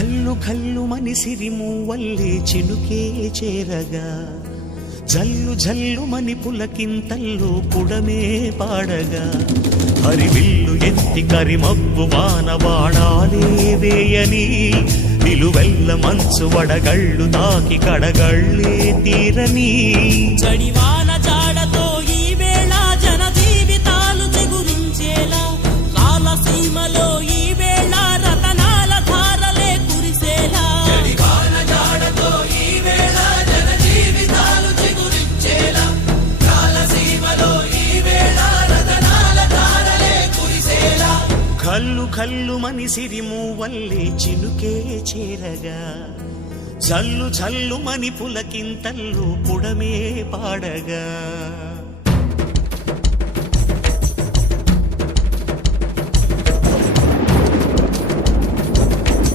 కల్లు కల్లు మని సిరిమూవల్లే చినుకే చేరగా జల్లు జల్లు మని పులకింతల్లో పుడమే పాడగా హరివిల్లు ఎత్తి కరిమబ్బు వానవాడాలే వేయని నిలువెల్ల మంచు వడగళ్ళు తాకి కడగళ్ళే తీరని చడివాన జాడతో ఈ వేళ జన జీవితాలు చిగురించేలా రాలసీమలో ఈ వేళ రతనాల ధారలే కురిసేలా చడివాన జాడతో ఈ వేళ జన జీవితాలు చిగురించేలా రాలసీమలో ఈ వేళ రతనాల ధారలే కురిసేలా కల్లు కల్లు మని సిరిమూవల్లే చినుకే చేరగా జల్లు జల్లు మని పులకింతల్లు పుడమే పాడగా